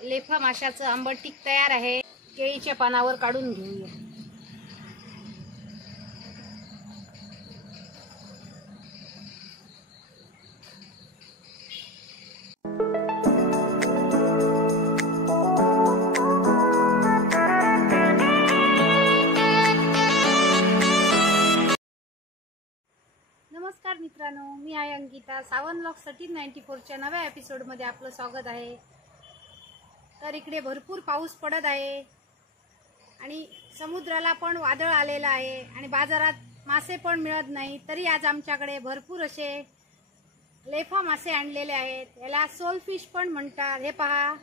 लेफा माशाचं आंबटीक तयार आहे। केळीच्या पानावर काढून घेऊया। नमस्कार मित्रांनो, मी आहे अंकिता। सावन व्लॉग 1394च्या नव्या एपिसोडमध्ये आपलं स्वागत आहे। तर इकडे भरपूर पाऊस पडत आहे आणि समुद्राला पण वादळ आलेलं आहे आणि बाजारात मासे पण मिळत नाही। तरी आज आमच्याकडे भरपूर असे लेफा मासे आणलेले आहेत। याला सोलफिश पण म्हणतात, हे पहा।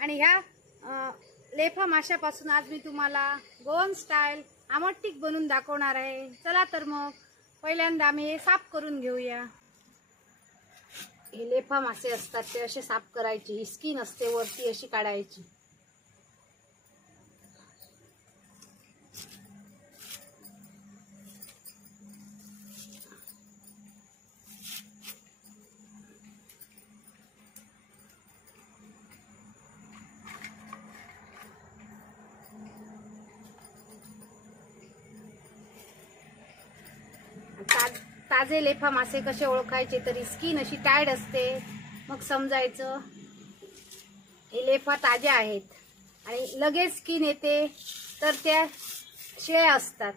आणि ह्या लेफा माशापासून आज मी तुम्हाला गोवन स्टाईल आमटीक बनवून दाखवणार आहे। चला तर मग पहिल्यांदा आम्ही हे साफ करून घेऊया। हे लेफा मासे असतात ते असे साफ करायचे। ही स्किन असते वरती अशी काढायची। ताजे लेफा मासे कसे ओळखायचे, तरी स्किन अशी टाईट असते, मग समजायचं हे लेफा ताजे आहेत। आणि लगेच स्किन येते तर त्या शिळ्या असतात।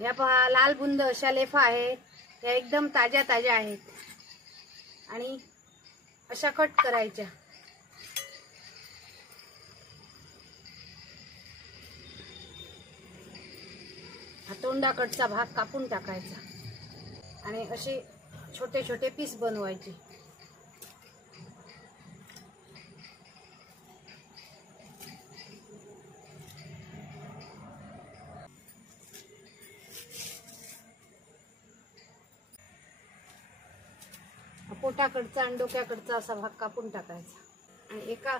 ह्या पहा, लाल बुंद अशा लेफा आहेत, त्या एकदम ताज्या ताज्या आहेत। आणि अशा कट करायच्या। तोंडाकडचा भाग कापून टाकायचा आणि असे छोटे छोटे पीस बनवायचे। पोटाकडचा आणि डोक्याकडचा असा भाग कापून टाकायचा आणि एका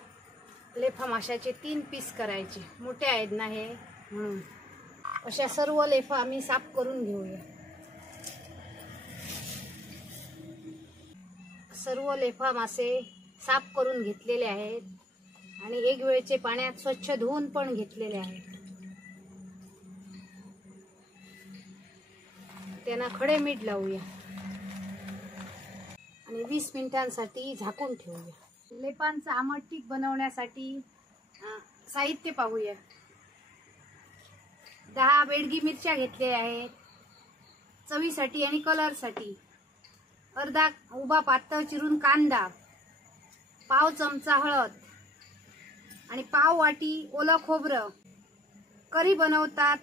लेफा माशाचे 3 पीस करायचे। मोठे आहेत ना हे, म्हणून अशा सर्व लेफा आम्ही साफ करून घेऊया। सर्व लेफा मासे साफ करून घेतलेले आहेत आणि एक वेळचे पाण्यात स्वच्छ धुवून पण घेतलेले आहेत। त्यांना खडे मीठ लावूया आणि 20 मिनिटांसाठी झाकून ठेवूया। लेफांचं आमटीक बनवण्यासाठी साहित्य पाहूया। 10 बेडगी मिरच्या घेतलेल्या आहेत चवीसाठी आणि कलरसाठी। अर्धा उभा पातळ चिरून कांदा, पाव चमचा हळद आणि पाव वाटी ओलं खोबरं। करी बनवतात,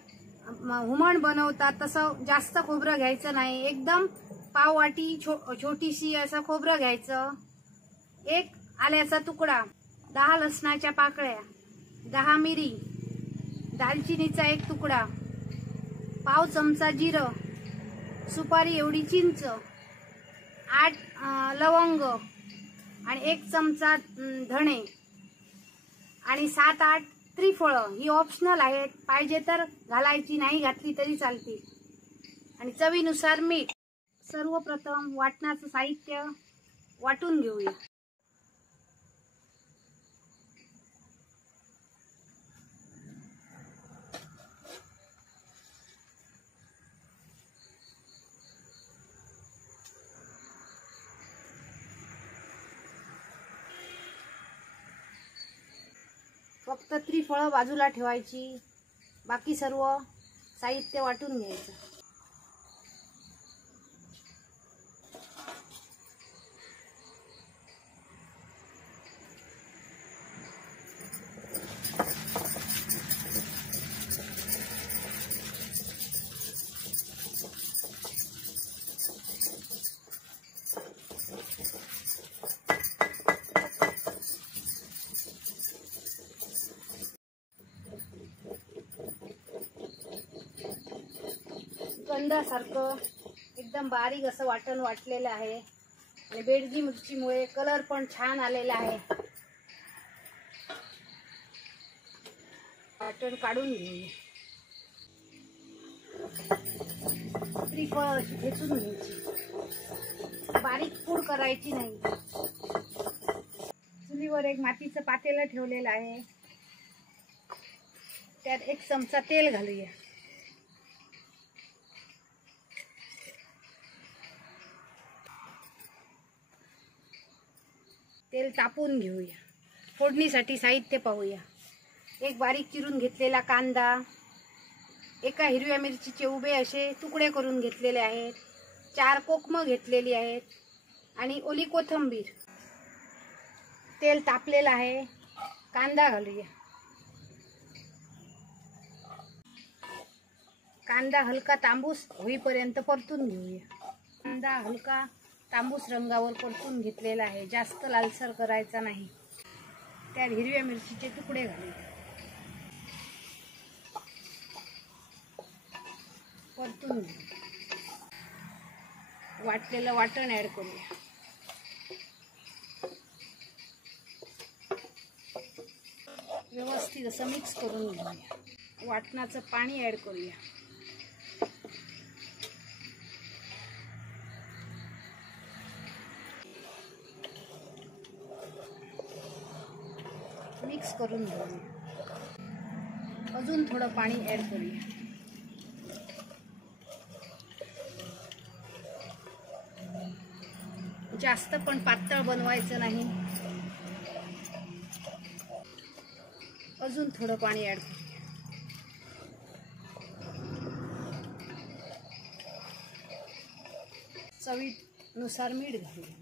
हुमण बनवतात तसं जास्त खोबरं घ्यायचं नाही, एकदम पाव वाटी छोटीशी असं खोबरं घ्यायचं। 1 आल्याचा तुकडा, 10 लसणाच्या पाकळ्या, 10 मिरी, दालचिनीचा 1 तुकडा, पाव चमचा जिरं, सुपारी एवढी चिंच, 8 लवंग आणि 1 चमचा धणे आणि 7-8 त्रिफळं। ही ऑप्शनल आहेत, पाहिजे तर घालायची, नाही घातली तरी चालतील। आणि चवीनुसार मीठ। सर्वप्रथम वाटणाचं साहित्य वाटून घेऊया। फक्त त्रिफळं बाजूला ठेवायची, बाकी सर्व साहित्य वाटून घ्यायचं। गंधासारखं एकदम बारीक असं वाटण वाटलेलं आहे आणि बेडगी मिरचीमुळे कलर पण छान आलेला आहे। वाटण काढून घेऊया। त्रिफळ ठेचून घ्यायची, बारीक पूड करायची नाही। चुलीवर गॅसवर एक मातीचं पातेलं ठेवलेलं आहे. त्यात 1 चमचा तेल घालूया. तेल तापून घेऊया. फोडणीसाठी साहित्य पाहूया. 1 बारीक चिरून घेतलेला कांदा, एका हिरव्या मिरचीचे उभे असे तुकडे करून घेतलेले आहेत, 4 कोकमं घेतलेली आहेत आणि ओली कोथिंबीर. तेल तापलेलं आहे. कांदा घालूया. कांदा हलका तांबूस होईपर्यंत परतून घेऊया. कांदा हलका तांबूस रंगावर परतून घेतलेला आहे. जास्त लालसर करायचा नाही. त्यात हिरव्या मिरचीचे तुकडे घालूया. परतून घेऊ. वाटलेलं वाटण ऍड करूया. व्यवस्थित असं मिक्स करून घेऊया. वाटणाचं पाणी ऍड करूया. मिक्स करून घेऊया. अजून थोडं पाणी ऍड करूया. जास्त पण पातळ बनवायचं नाही. अजून थोडं पाणी ऍड करूया. चवीनुसार मीठ घालूया.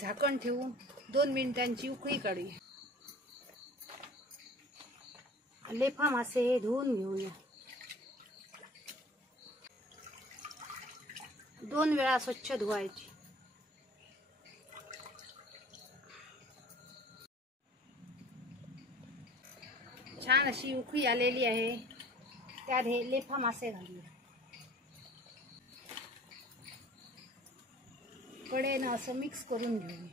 झाकण ठेवून 2 मिनिटांची उकळी काढूया. लेफा मासे धुवून घेऊया. 2 वेळा स्वच्छ धुवायची. छान अशी उकळी आलेली आहे. त्यात हे लेफा मासे घालूया. कडेनं असं मिक्स करून घेऊया.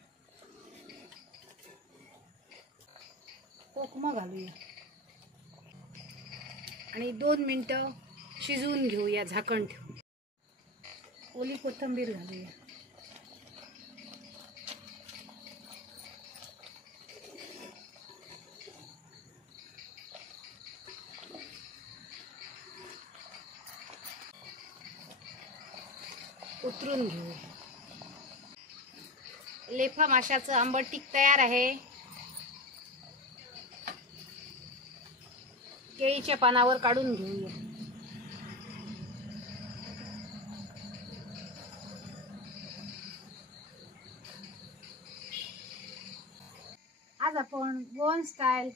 कोकमं घालूया आणि 2 मिनिटं शिजवून घेऊया झाकण ठेवून. ओली कोथिंबीर घालूया. उतरून घेऊया. लेफा माशाचं आंबटीक तयार आहे. केळीच्या पानावर काढून घेऊया. आज आपण गोवन स्टाईल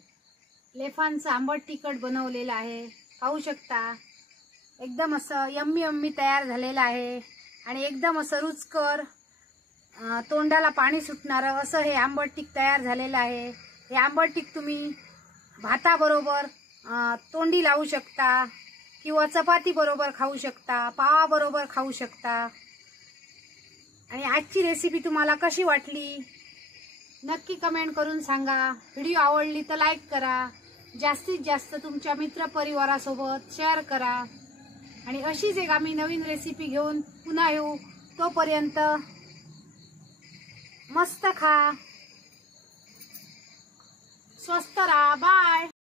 लेफांचं आंबट तिखट बनवलेलं आहे. पाहू शकता एकदम असं यम्मी यम्मी तयार झालेलं आहे आणि एकदम असं रुचकर, तोंडाला पाणी सुटणारं असं हे आंबट तिख तयार झालेलं आहे. हे आंबट तिख तुम्ही भाताबरोबर तोंडी लावू शकता किंवा चपाती बरोबर खाऊ शकता, पावाबरोबर खाऊ शकता. आणि आजची रेसिपी तुम्हाला कशी वाटली नक्की कमेंट करून सांगा. व्हिडिओ आवडली तर लाईक करा. जास्तीत जास्त तुमच्या मित्रपरिवारासोबत शेअर करा. आणि अशीच एक आम्ही नवीन रेसिपी घेऊन पुन्हा येऊ. तोपर्यंत मस्त खा, स्वस्त राहा. बाय.